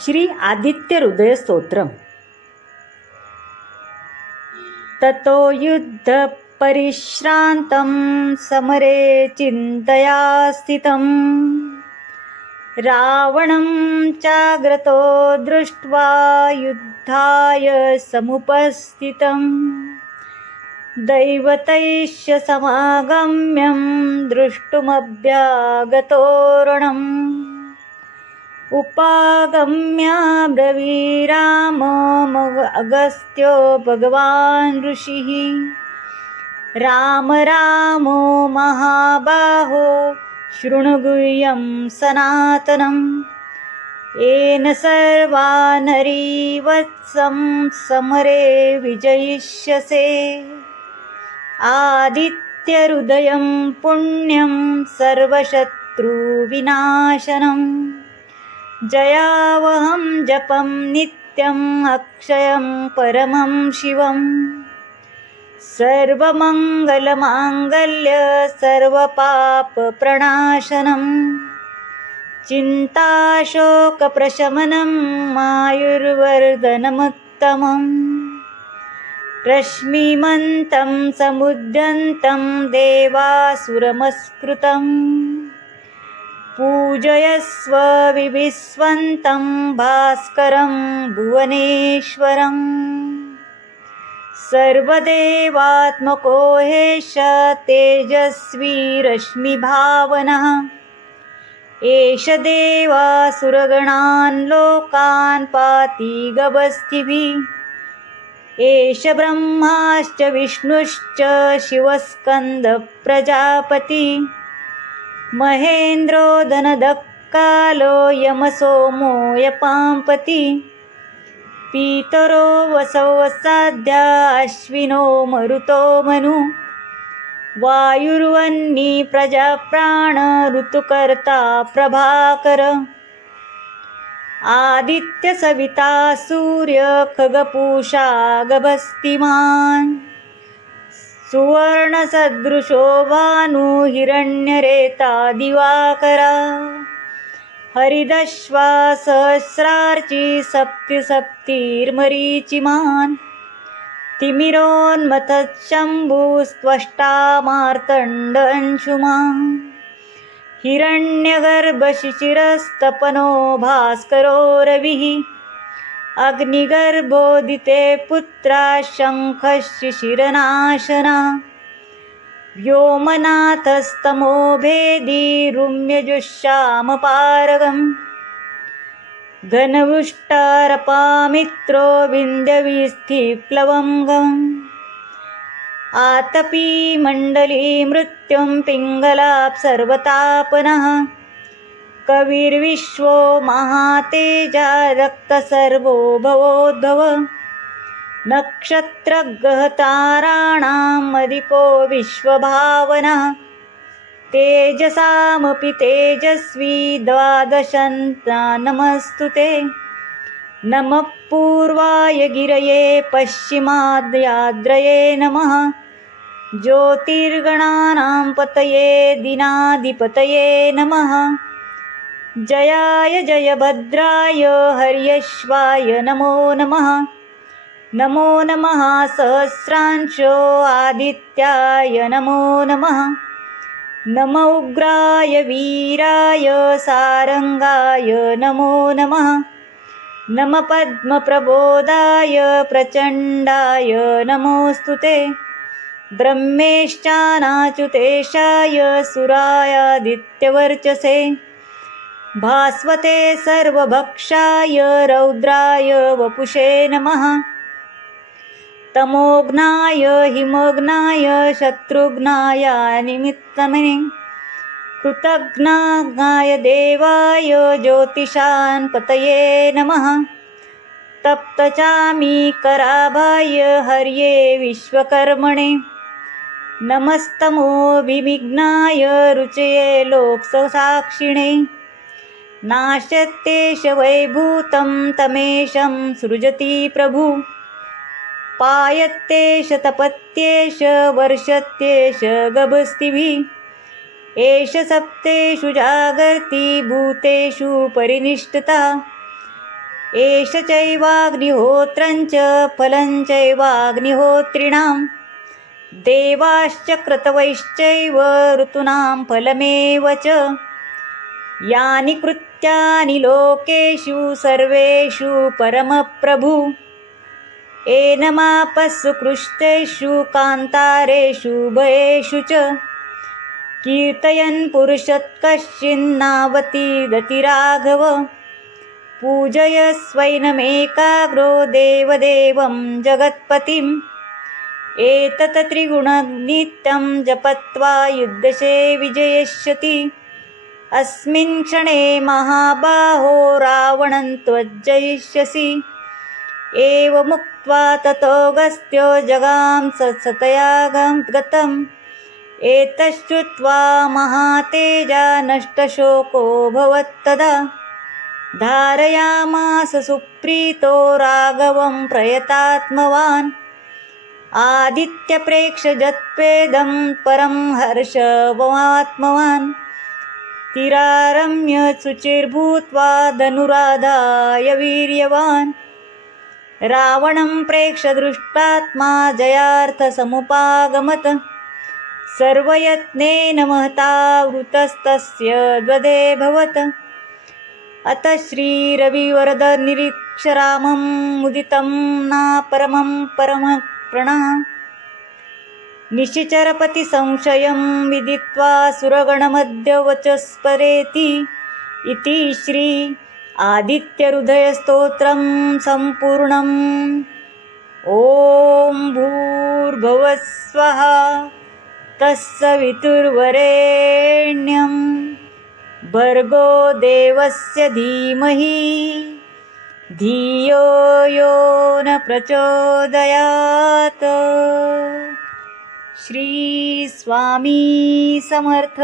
श्री आदित्य हृदय स्तोत्र ततो युद्ध परिश्रान्तं समरे चिन्तया स्थितं रावणं चाग्रतो दृष्ट्वा युद्धाय समुपस्थितम्। दैवतैश्च समागम्यं द्रष्टुमभ्यागतोरणम् अगस्त्यो भगवान् ऋषिः। राम रामो महाबाहो शृणुगुह्यं सनातनम्। येन सर्वानरीवत्सं समरे विजयिष्यसे। आदित्यहृदयं पुण्यं सर्वशत्रुविनाशनम्। जयावहं जपं नित्यम् अक्षयं परमं शिवम् सर्वमङ्गलमाङ्गल्य सर्वपापप्रणाशनम् चिन्ताशोकप्रशमनं मायुर्वर्धनमुत्तमम्। रश्मिमन्तं समुद्यन्तं देवासुरमस्कृतम् पूजयस्व विविस्वन्तं भास्करं भुवनेश्वरम्। सर्वदेवात्मको हेश तेजस्वी रश्मिभावनः। एष देवासुरगणान् लोकान् पाति गभस्तिभिः एष ब्रह्माश्च विष्णुश्च शिवस्कन्दप्रजापतिः। महेन्द्रो धनदक्कालो यमसोमो यपाम्पति पीतरो वसवसाध्या अश्विनो मरुतो मनु। वायुर्वन्नी प्रजाप्राण ऋतुकर्ता प्रभाकर। आदित्य सविता सूर्य खगपूषा गभस्तिमान्। सुवर्णसदृशो भानु हिरण्यरेता दिवाकरा। हरिदश्वा सहस्रार्ची सप्तिसप्तिर्मरीचिमान् तिमिरोन्मथशम्भुस्त्वष्टा मार्तण्डंशुमान् हिरण्यगर्भशिशिरस्तपनो भास्करो रविः। अग्निगर्भोदिते पुत्रा शङ्खशिशिरनाशना व्योमनाथस्तमो भेदी रुम्यजुष्यामपारगम्। घनवुष्टारपामित्रो विन्द्यविस्थिप्लवङ्गम् आतपी मण्डली मृत्युं पिङ्गलाप्सर्वतापनः कविर्विश्वो महातेजा रक्तसर्वो भवोद्भव नक्षत्रग्रहताराणाम् अधिपो विश्वभावनः। तेजसामपि तेजस्वी द्वादशन्ता नमस्तु ते नमः पूर्वाय गिरये पश्चिमाद्याद्रये नमः। ज्योतिर्गणानां पतये दिनाधिपतये नमः। जयाय जयभद्राय हर्यश्वाय नमो नमः। नमो नमः सहस्रांशो आदित्याय नमो नमः। नम उग्राय वीराय सारङ्गाय नमो नमः। नम पद्मप्रबोधाय प्रचण्डाय नमोऽस्तु ते। ब्रह्मेश्चानाच्युतेशाय सुरायादित्यवर्चसे। भास्वते सर्वभक्षाय रौद्राय वपुषे नमः। तमोग्नाय हिमोग्नाय शत्रुघ्नाय निमित्तमने। कृतघ्नाय देवाय ज्योतिषान् पतये नमः। तप्तचामीकराभाय हर्ये विश्वकर्मणे। नमस्तमोभिविघ्नाय रुचये लोकसाक्षिणे नाशत्येष वैभूतं तमेशं सृजति प्रभु। पायत्येष तपत्येष वर्षत्येष गभस्तिभिः एष सप्तेषु जागर्ति भूतेषु परिनिष्ठता। एष चैवाग्निहोत्रञ्च फलञ्चैवाग्निहोत्रिणां देवाश्च क्रतवैश्चैव ऋतूनां फलमेव च। यानि सत्यानि लोकेषु सर्वेषु परमप्रभु। एनमापस्सु कृष्टेषु कान्तारेषु भयेषु च। कीर्तयन् पुरुषत्कश्चिन्नावतीदतिराघव राघव पूजयस्वैनमेकाग्रो देवदेवं जगत्पतिम्। एतत् त्रिगुणनित्यं जपत्वा युद्धशे विजयिष्यति। अस्मिन् क्षणे महाबाहो रावणं त्वज्जयिष्यसि। एवमुक्त्वा ततो गस्त्यो जगां स सतयागं गतम्। एतश्रुत्वा महातेजा नष्टशोकोऽभवत्तदा धारयामास सुप्रीतो राघवं प्रयतात्मवान्। आदित्यप्रेक्षजत्वेदं परं हर्षवमात्मवान् तिरारम्य शुचिर्भूत्वा धनुराधाय वीर्यवान्। रावणं प्रेक्ष दृष्टात्मा जयार्थसमुपागमत् सर्वयत्नेन महतावृतस्तस्य द्वदेभवत् अत श्रीरविवरदनिरीक्षरामं मुदितं नापरमं परमः प्रणा निशिचरपतिसंशयं विदित्वा सुरगणमध्यवचस्परेति इति श्री आदित्यहृदयस्तोत्रं सम्पूर्णम्। ॐ भूर्भुवस्वः तस्सवितुर्वरेण्यं भर्गो देवस्य धीमहि धियो यो न प्रचोदयात्। श्री स्वामी समर्थ.